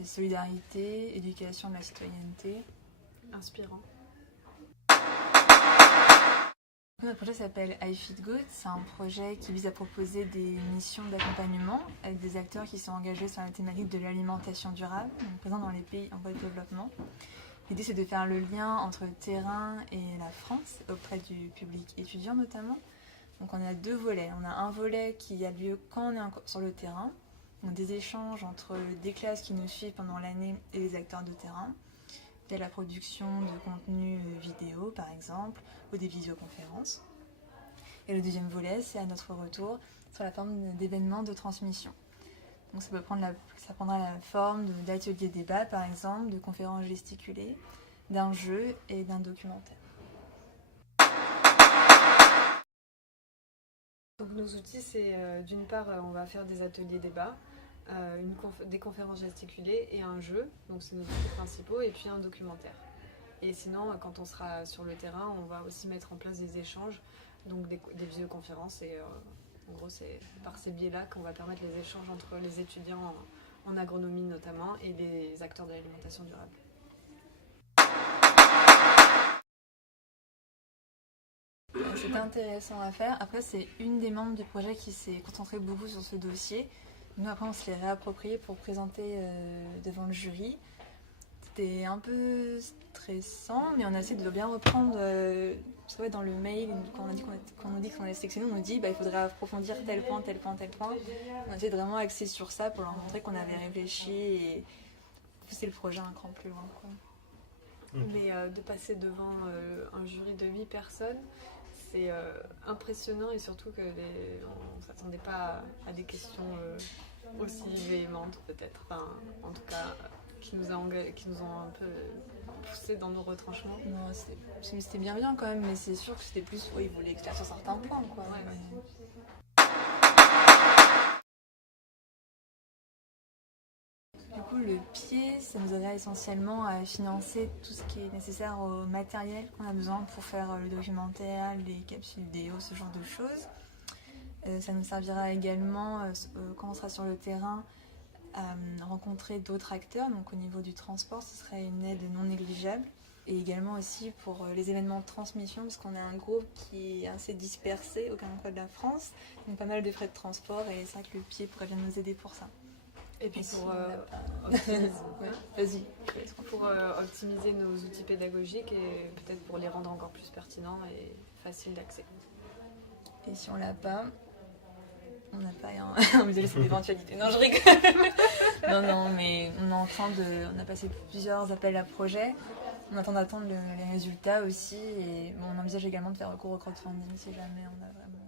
C'est solidarité, éducation de la citoyenneté. Inspirant. Notre projet s'appelle iFeedGood. C'est un projet qui vise à proposer des missions d'accompagnement avec des acteurs qui sont engagés sur la thématique de l'alimentation durable, donc présents dans les pays en voie de développement. L'idée, c'est de faire le lien entre le terrain et la France, auprès du public étudiant notamment. Donc on a deux volets. On a un volet qui a lieu quand on est sur le terrain, donc des échanges entre des classes qui nous suivent pendant l'année et les acteurs de terrain, via la production de contenu vidéo par exemple, ou des visioconférences. Et le deuxième volet, c'est à notre retour sur la forme d'événements de transmission. Donc ça prendra la forme d'ateliers débat par exemple, de conférences gesticulées, d'un jeu et d'un documentaire. Donc nos outils, c'est d'une part, on va faire des ateliers débat, des conférences gesticulées et un jeu, donc c'est nos outils principaux, et puis un documentaire. Et sinon, quand on sera sur le terrain, on va aussi mettre en place des échanges, donc des visioconférences, et en gros, c'est par ces biais-là qu'on va permettre les échanges entre les étudiants en agronomie notamment et les acteurs de l'alimentation durable. C'était intéressant à faire. Après, c'est une des membres du projet qui s'est concentrée beaucoup sur ce dossier. Nous, après, on se l'est réapproprié pour présenter devant le jury. C'était un peu stressant, mais on a essayé de bien reprendre. Parce que dans le mail, quand on nous dit qu'on allait sélectionner, on nous dit il faudrait approfondir tel point, tel point, tel point. On a essayé de vraiment axer sur ça pour leur montrer qu'on avait réfléchi et pousser le projet un cran plus loin, quoi. Mais de passer devant un jury de 8 personnes, c'est impressionnant, et surtout qu'on ne s'attendait pas à des questions aussi véhémentes peut-être, enfin, en tout cas qui nous ont un peu poussé dans nos retranchements. Non, c'était bienveillant quand même, mais c'est sûr que c'était plus, ils voulaient éclaircir sur certains points, quoi. Ouais. Du coup, le pied, ça nous aiderait essentiellement à financer tout ce qui est nécessaire au matériel qu'on a besoin pour faire le documentaire, les capsules vidéo, ce genre de choses. Ça nous servira également, quand on sera sur le terrain, à rencontrer d'autres acteurs. Donc au niveau du transport, ce serait une aide non négligeable. Et également aussi pour les événements de transmission, parce qu'on a un groupe qui est assez dispersé au coin de la France. Donc pas mal de frais de transport, et c'est vrai que le pied pourrait bien nous aider pour ça. Et puis pour optimiser nos outils pédagogiques et peut-être pour les rendre encore plus pertinents et faciles d'accès. Et si on l'a pas, on n'a pas rien. Vous avez cette éventualité. Non, je rigole. non, mais on a passé plusieurs appels à projets. On attend d'attendre les résultats aussi, et on envisage également de faire recours au crowdfunding si jamais on a vraiment